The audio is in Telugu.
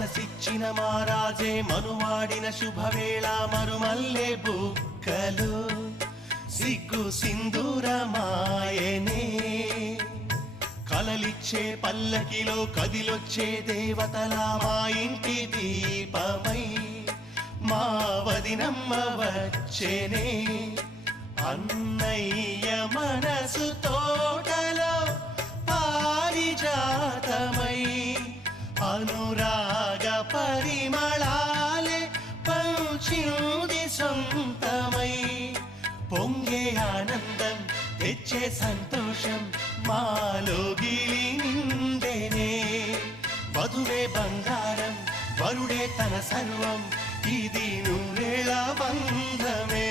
మనసిచ్చిన మారాజే మనువాడిన శుభవేళ మరుమల్లె బుక్కలు సిగ్గు సింధూరమాయనే కలలిచ్చే పల్లకిలో కదిలొచ్చే దేవతలా మా ఇంటి దీపమై మా వదినమ్మ వచ్చేనే అన్నయ్య మనసు తోటలో పారిజాతమై అనురాగ పరిమళాలే పంచింది సొంతమై పొంగే ఆనందం తెచ్చే సంతోషం మాలోగిలి నిండేనే వధువే బంగారం వరుడే తన సర్వం ఇది నూరేళ్ళ బంధమే